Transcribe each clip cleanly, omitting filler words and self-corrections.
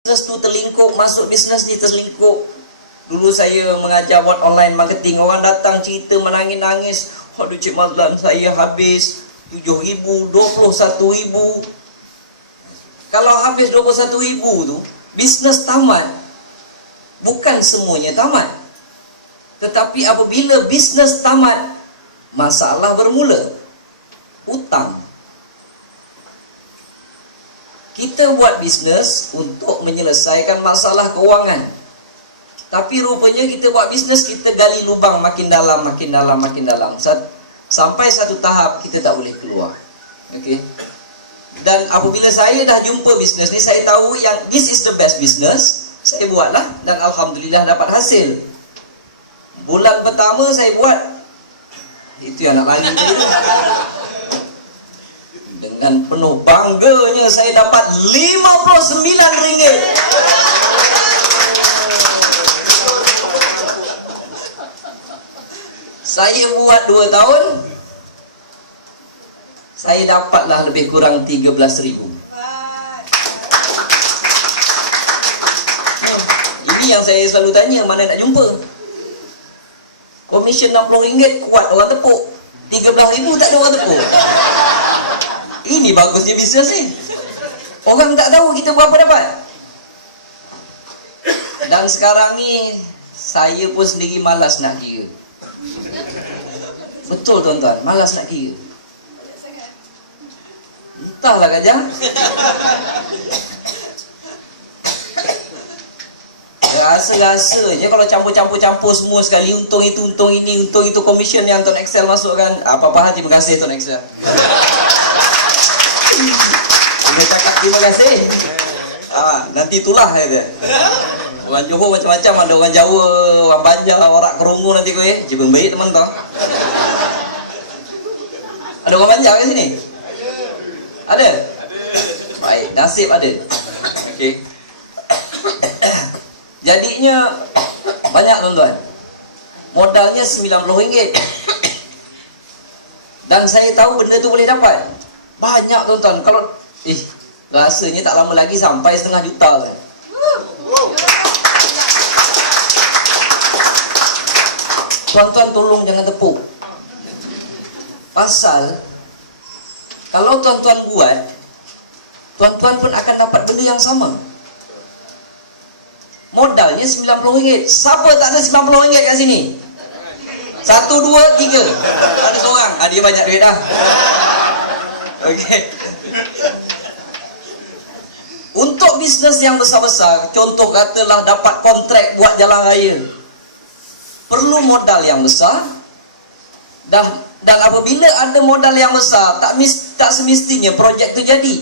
bisnes tu terlingkup, masuk bisnes ni terlingkup. Dulu saya mengajar buat online marketing, orang datang cerita menangis-nangis, aduh Cik Mazlan, saya habis 7,000, 21,000. Kalau habis 21,000 tu, bisnes tamat. Bukan semuanya tamat. Tetapi apabila bisnes tamat, masalah bermula. Hutang. Kita buat bisnes untuk menyelesaikan masalah keuangan. Tapi rupanya kita buat bisnes, kita gali lubang makin dalam, makin dalam, makin dalam. Sampai satu tahap kita tak boleh keluar. Okey. Dan apabila saya dah jumpa bisnes ni, saya tahu yang this is the best business. Saya buatlah dan alhamdulillah dapat hasil. Bulan pertama saya buat, itu yang nak lari tadi. Dengan penuh bangganya saya dapat RM59. Saya buat 2 tahun, saya dapatlah lebih kurang 13,000. Ini yang saya selalu tanya, mana nak jumpa? Komisen RM60 kuat orang tepuk, 13,000 tak ada orang tepuk. Ini bagusnya bisnes ni. Orang tak tahu kita berapa dapat. Dan sekarang ni saya pun sendiri malas nak kira. Betul tuan-tuan, malas nak kira. Entahlah Kajang. Rasa-rasanya kalau campur-campur semua sekali, untung itu, untung ini, untung itu, komisen yang Tuan Excel masukkan. Apa-apa, terima kasih Tuan Excel. Dia cakap terima kasih. Nanti itulah dia. Orang Johor macam-macam, ada orang Jawa, orang Banjar, orang Kerungu nanti kau jebeng baik teman tu. Ada orang Banjar kat sini? Ada? Baik, nasib ada. Okey. Jadinya banyak tuan-tuan. Modalnya RM90. Dan saya tahu benda tu boleh dapat. Banyak tuan-tuan. Kalau rasanya tak lama lagi sampai setengah juta kan. Tuan-tuan tolong jangan tepuk. Pasal kalau tuan-tuan buat, tuan-tuan pun akan dapat benda yang sama. Modalnya RM90. Siapa tak ada RM90 kat sini? 1, 2, 3. Ada seorang. Dia banyak duit dah. Okey. Untuk bisnes yang besar-besar, contoh katalah dapat kontrak buat jalan raya, perlu modal yang besar. Dan apabila ada modal yang besar, tak semestinya projek tu jadi.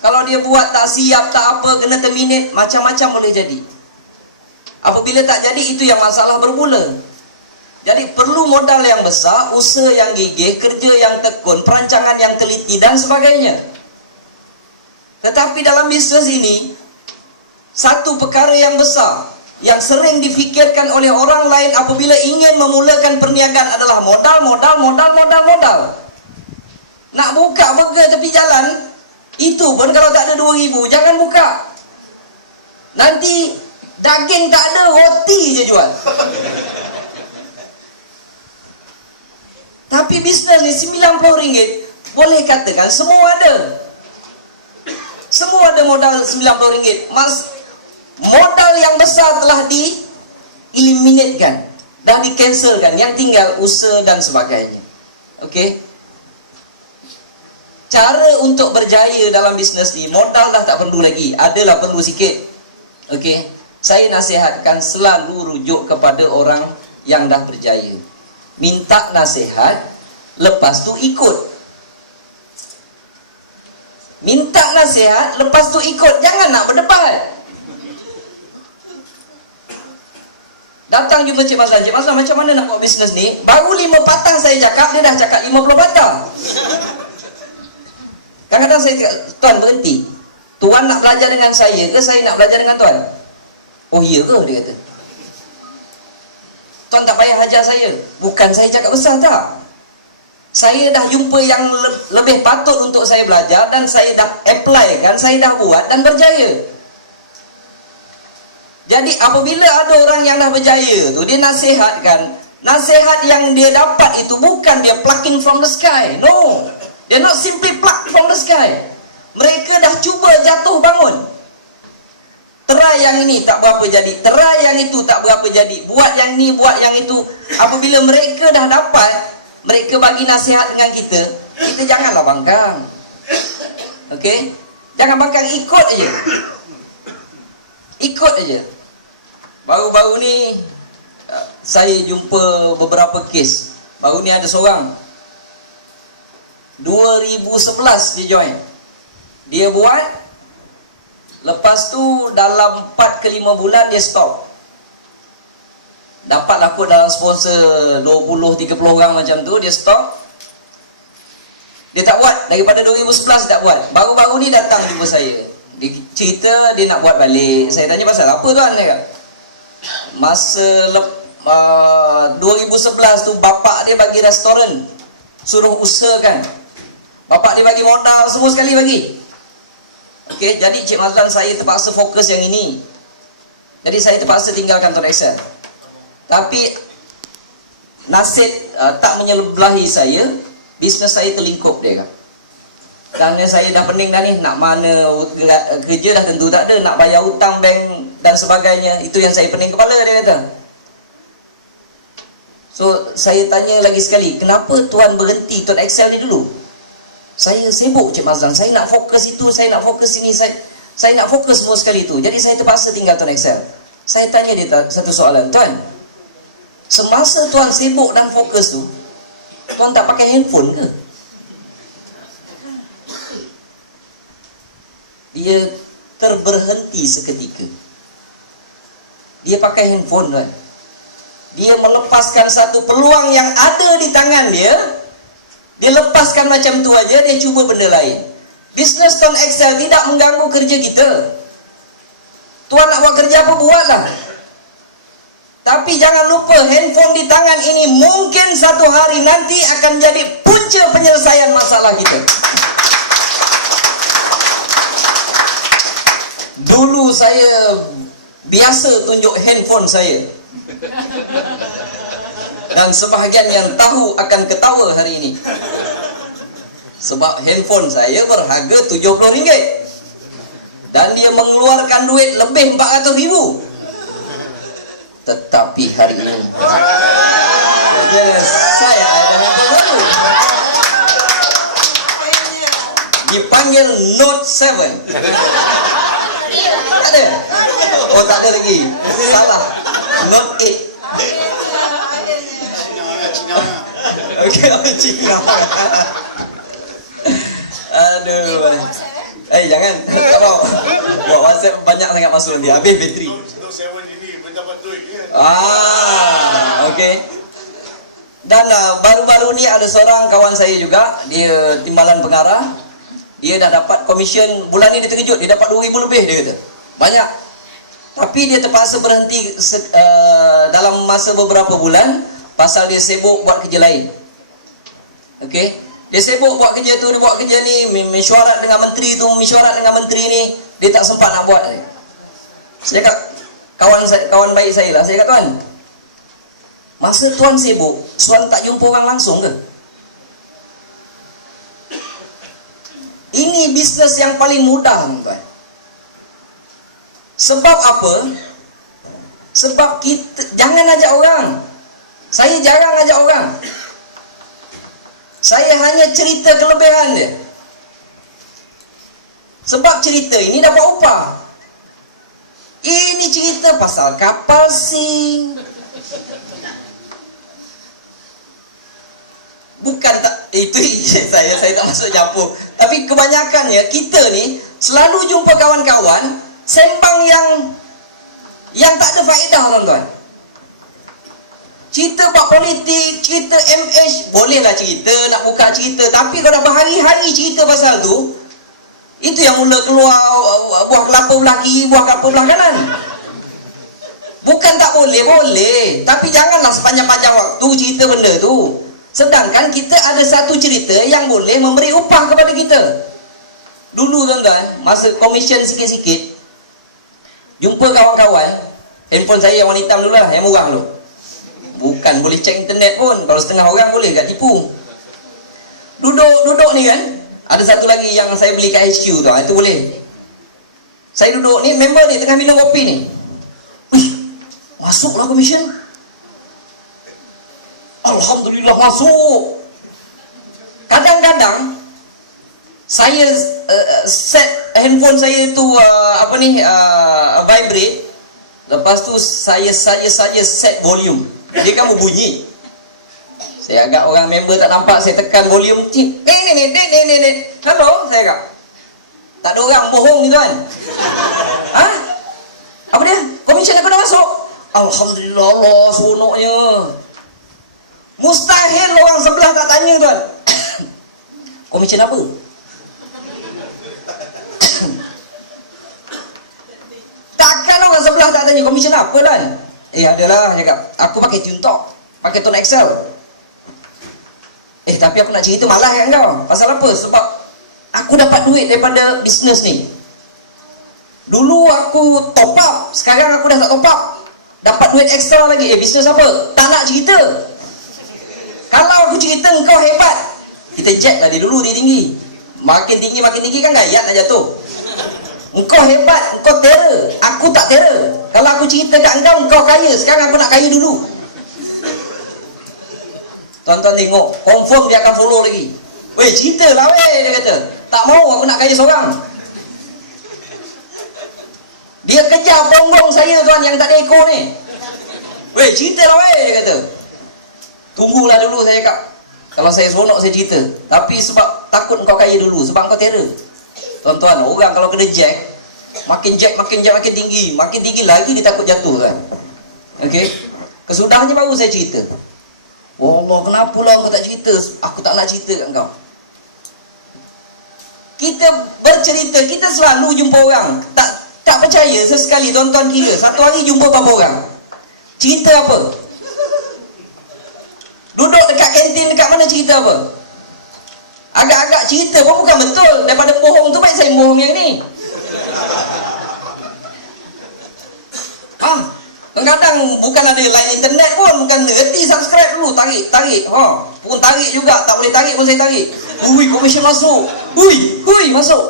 Kalau dia buat tak siap, tak apa, kena terminate, macam-macam boleh jadi. Apabila tak jadi, itu yang masalah bermula. Jadi perlu modal yang besar, usaha yang gigih, kerja yang tekun, perancangan yang teliti dan sebagainya. Tetapi dalam bisnes ini, satu perkara yang besar yang sering difikirkan oleh orang lain apabila ingin memulakan perniagaan adalah modal. Nak buka burger tepi jalan, itu pun kalau tak ada 2,000, jangan buka. Nanti daging tak ada, roti je jual. Tapi bisnes ni RM90, boleh katakan semua ada. Semua ada modal RM90. Modal yang besar telah di-eliminatekan, dah di-cancelkan. Yang tinggal usaha dan sebagainya. Okey. Cara untuk berjaya dalam bisnes ni, modal dah tak perlu lagi. Adalah perlu sikit. Okey. Saya nasihatkan selalu rujuk kepada orang yang dah berjaya. Minta nasihat, lepas tu ikut. Minta nasihat, lepas tu ikut. Jangan nak berdebat. Datang jumpa Cik Mazlan. Cik Mazlan, macam mana nak buat bisnes ni? Baru 5 patang saya cakap, dia dah cakap 50 patang. Kadang-kadang saya cakap, Tuan berhenti. Tuan nak belajar dengan saya ke saya nak belajar dengan Tuan? Oh iya ke? Dia kata. Tuan tak payah ajar saya. Bukan saya cakap besar tak. Saya dah jumpa yang lebih patut untuk saya belajar dan saya dah apply kan, saya dah buat dan berjaya. Jadi apabila ada orang yang dah berjaya tu, dia nasihatkan, nasihat yang dia dapat itu bukan dia plucking from the sky. No, dia not simply pluck from the sky. Mereka dah cuba jatuh bangun. Try yang ini tak berapa jadi, try yang itu tak berapa jadi, buat yang ni, buat yang itu. Apabila mereka dah dapat, mereka bagi nasihat dengan kita, kita janganlah bangkang. Okey? Jangan bangkang, ikut aja. Ikut aja. Baru-baru ni saya jumpa beberapa kes. Baru ni ada seorang 2011 dia join. Dia buat, lepas tu dalam 4 ke 5 bulan dia stop. Dapatlah kot dalam sponsor 20-30 orang macam tu, dia stop. Dia tak buat, daripada 2011 tak buat. Baru-baru ni datang jumpa saya. Dia cerita dia nak buat balik. Saya tanya pasal apa tuan? Dia kata, masa 2011 tu bapak dia bagi restoran, suruh usahakan. Bapak dia bagi modal semua sekali bagi. Okey, jadi Cik Mazlan saya terpaksa fokus yang ini. Jadi saya terpaksa tinggalkan Tuan Excel. Tapi nasib tak menyebelahi saya, bisnes saya terlingkup dia kan. Kerana saya dah pening dah ni, nak mana kerja dah tentu tak ada, nak bayar hutang bank dan sebagainya, itu yang saya pening kepala, dia kata. So saya tanya lagi sekali, kenapa tuan berhenti Tuan Excel ni dulu? Saya sibuk Cik Mazlan, saya nak fokus itu, saya nak fokus ini, saya nak fokus semua sekali itu. Jadi saya terpaksa tinggal Tuan Excel. Saya tanya dia satu soalan, tuan, semasa tuan sibuk dan fokus tu, tuan tak pakai handphone ke? Dia terberhenti seketika. Dia pakai handphone tuan. Dia melepaskan satu peluang yang ada di tangan dia. Dia lepaskan macam tu aja, dia cuba benda lain. Bisnes Tuan Excel tidak mengganggu kerja kita. Tuan nak buat kerja apa, buatlah. Tapi jangan lupa, handphone di tangan ini mungkin satu hari nanti akan jadi punca penyelesaian masalah kita. Dulu saya biasa tunjuk handphone saya. Dan sebahagian yang tahu akan ketawa hari ini. Sebab handphone saya berharga RM70. Dan dia mengeluarkan duit lebih RM400,000. Tetapi hari ini saya ada handphone baru. Dipanggil Note 7. Tak ada? Oh tak ada lagi. Salah. Note 8. Okey, Cina. Aduh. Jangan. Tak mau. Buat WhatsApp banyak sangat masuk nanti. Habis bateri. Okey. Dan baru-baru ni ada seorang kawan saya juga, dia timbalan pengarah. Dia dah dapat komisen, bulan ni dia terkejut, dia dapat RM2,000 lebih, dia kata. Banyak. Tapi dia terpaksa berhenti dalam masa beberapa bulan pasal dia sibuk buat kerja lain. Okey. Dia sibuk buat kerja tu, dia buat kerja ni, mesyuarat dengan menteri tu, mesyuarat dengan menteri ni, dia tak sempat nak buat. Saya cakap, kawan baik saya lah, saya kata, tuan, masa tuan sibuk, tuan tak jumpa orang langsung ke? Ini bisnes yang paling mudah, tuan. Sebab apa? Sebab kita jangan ajak orang. Saya jarang ajak orang. Saya hanya cerita kelebihan dia. Sebab cerita ini dapat upah. Ini cerita pasal kapal sing. Bukan tak, itu saya tak masuk campur. Tapi kebanyakannya kita ni selalu jumpa kawan-kawan sembang yang tak ada faedah, tuan-tuan. Cerita buat politik, cerita MH, bolehlah cerita, nak buka cerita. Tapi kalau dah berhari-hari cerita pasal tu, itu yang mula keluar buah kelapa belah kiri, buah kelapa belah kanan. Bukan tak boleh, boleh. Tapi janganlah sepanjang-panjang waktu cerita benda tu. Sedangkan kita ada satu cerita yang boleh memberi upah kepada kita. Dulu tuan-tuan, masa komisen sikit-sikit, jumpa kawan-kawan, Handphone saya yang warna hitam dulu lah, yang murah dulu. Bukan boleh cek internet pun. Kalau setengah orang boleh gak tipu. Duduk ni kan. Ada satu lagi yang saya beli kat HQ tu. Itu boleh. Saya duduk ni, member ni tengah minum kopi ni. Wih, masuklah komisen. Alhamdulillah masuk. Kadang-kadang saya set handphone saya tu vibrate. Lepas tu saya saja set volume. Dia kan berbunyi. Saya agak orang member tak nampak, saya tekan volume. Ni. Hello, saya agak. Tak ada orang bohong ni tuan. Ha? Apa dia? Komisen aku dah masuk. Alhamdulillah, Allah seronoknya. Mustahil orang sebelah tak tanya tuan. Komisen apa? Takkan orang sebelah tak tanya komisen apa kan? Adalah cakap, aku pakai TuneTalk, pakai Tone Excel. Tapi aku nak cerita malah kan kau. Pasal apa? Sebab aku dapat duit daripada bisnes ni. Dulu aku top up, sekarang aku dah tak top up. Dapat duit ekstra lagi. Bisnes apa? Tak nak cerita. Kalau aku cerita engkau hebat, kita check lah dia dulu, dia tinggi. Makin tinggi kan gayat nak jatuh. Engkau hebat, engkau terror. Aku tak terror. Kalau aku cerita kat engkau kaya. Sekarang aku nak kaya dulu. Tuan-tuan tengok, confirm dia akan follow lagi. Weh, cerita lah weh, dia kata. Tak mau, aku nak kaya seorang. Dia kejar bongbong saya tuan yang tak ada ekor ni. Weh, cerita lah weh, dia kata. Tunggulah dulu saya cakap. Kalau saya seronok saya cerita. Tapi sebab takut kau kaya dulu, sebab kau terror. Tuan-tuan, orang kalau kena jack, makin tinggi. Makin tinggi lagi dia takut jatuh kan. Okey. Kesudahnya baru saya cerita. Oh Allah, kenapa lah kau tak cerita? Aku tak nak cerita kat kau. Kita bercerita, kita selalu jumpa orang. Tak percaya sesekali tuan-tuan kira. Satu hari jumpa berapa orang? Cerita apa? Duduk dekat kantin, dekat mana cerita apa? Agak-agak cerita pun bukan betul. Daripada bohong tu baik saya bohong yang ni. Kadang-kadang bukan ada line internet pun, bukan reti subscribe dulu, tarik. Pun tarik juga, tak boleh tarik pun saya tarik. Ui, komisen masuk. Ui, masuk.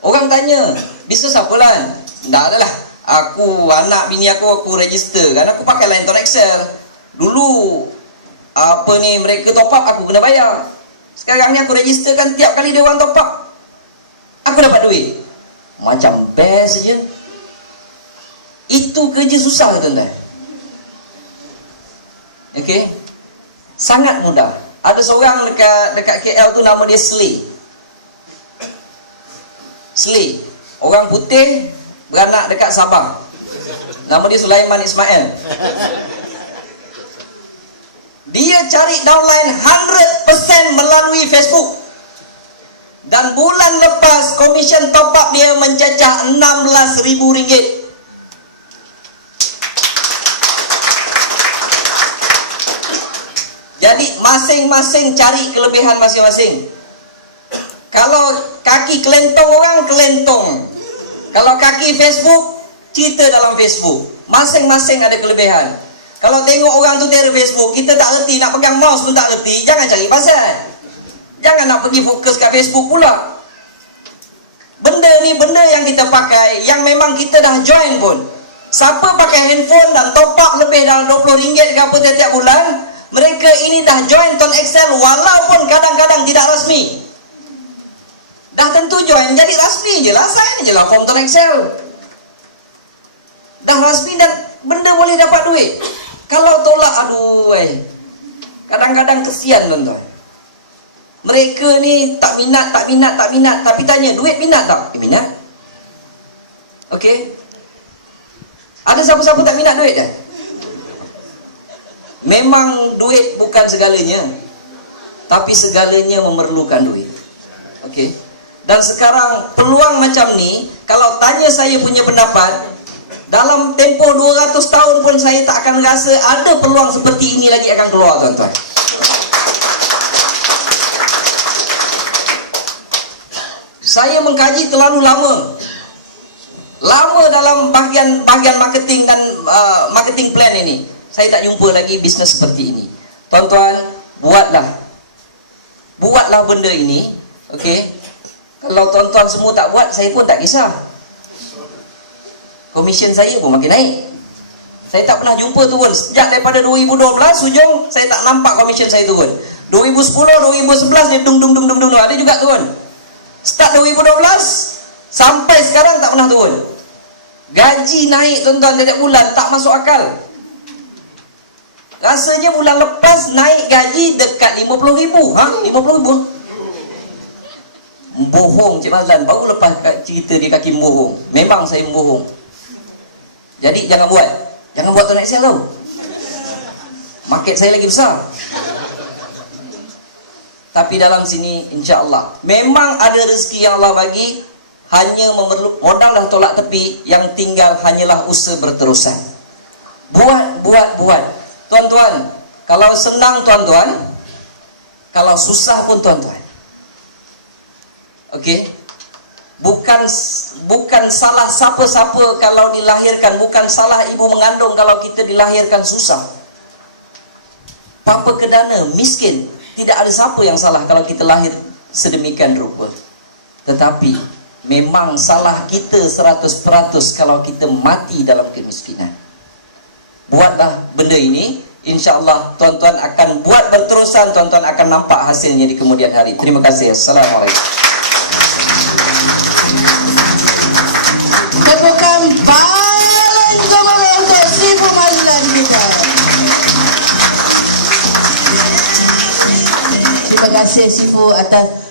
Orang tanya, bisnes apa lan? Tak adalah. Aku, anak bini aku register. Kan aku pakai line Tone Excel. Dulu mereka top up aku kena bayar. Sekarang ni aku registerkan tiap kali dia orang top up, aku dapat duit. Macam best je. Itu kerja susah tuan-tuan. Okey. Sangat mudah. Ada seorang dekat KL tu nama dia Slay. Orang putih beranak dekat Sabah. Nama dia Sulaiman Ismail. Dia cari downline 100% melalui Facebook. Dan bulan lepas komisen top up dia mencecah RM16,000. Jadi masing-masing cari kelebihan masing-masing. Kalau kaki kelentong orang, kelentong. Kalau kaki Facebook, cerita dalam Facebook. Masing-masing ada kelebihan. Kalau tengok orang tu teror Facebook, kita tak reti, nak pegang mouse pun tak reti, jangan cari pasal. Jangan nak pergi fokus kat Facebook pula. Benda ni benda yang kita pakai, yang memang kita dah join pun. Siapa pakai handphone dan top up lebih dalam RM20 ke apa tiap-tiap bulan, mereka ini dah join Tone Excel walaupun kadang-kadang tidak rasmi. Dah tentu join, jadi rasmi je lah, sign je lah form Tone Excel. Dah rasmi dan benda boleh dapat duit. Kalau tolak, kadang-kadang kesian tuan-tuan. Mereka ni tak minat. Tapi tanya, duit minat tak? Minat. Okey. Ada siapa-siapa tak minat duit dah? Memang duit bukan segalanya. Tapi segalanya memerlukan duit. Okey. Dan sekarang peluang macam ni, kalau tanya saya punya pendapat, dalam tempoh 200 tahun pun saya tak akan rasa ada peluang seperti ini lagi akan keluar tuan-tuan. Saya mengkaji terlalu lama. lama dalam bahagian marketing dan marketing plan ini, saya tak jumpa lagi bisnes seperti ini. Tuan-tuan, buatlah benda ini. Okey, kalau tuan-tuan semua tak buat, saya pun tak kisah, komisen saya pun makin naik. Saya tak pernah jumpa turun. Sejak daripada 2012 hujung, saya tak nampak komisen saya turun. 2010, 2011 dia dung. Ada juga turun. Start 2012 sampai sekarang tak pernah turun. Gaji naik tuan-tuan setiap bulan, tak masuk akal. Rasanya bulan lepas naik gaji dekat 50,000. 50,000? Bohong Cik Mazlan. Baru lepas cerita dia kaki bohong. Memang saya bohong. Jadi jangan buat tuan Excel tau. Market saya lagi besar. Tapi dalam sini insya-Allah memang ada rezeki yang Allah bagi, hanya memerlukan modal dah tolak tepi, yang tinggal hanyalah usaha berterusan. Buat. Tuan-tuan, kalau senang tuan-tuan, kalau susah pun tuan-tuan. Okey? Bukan salah siapa-siapa kalau dilahirkan, bukan salah ibu mengandung kalau kita dilahirkan susah. Papa kedana, miskin, tidak ada siapa yang salah kalau kita lahir sedemikian rupa. Tetapi memang salah kita 100% kalau kita mati dalam kemiskinan. Buatlah benda ini, insya-Allah tuan-tuan akan buat berterusan, tuan-tuan akan nampak hasilnya di kemudian hari. Terima kasih. Assalamualaikum. Tepukan paling gemuruh untuk Sifu Mazlan kita. Terima kasih Sifu atas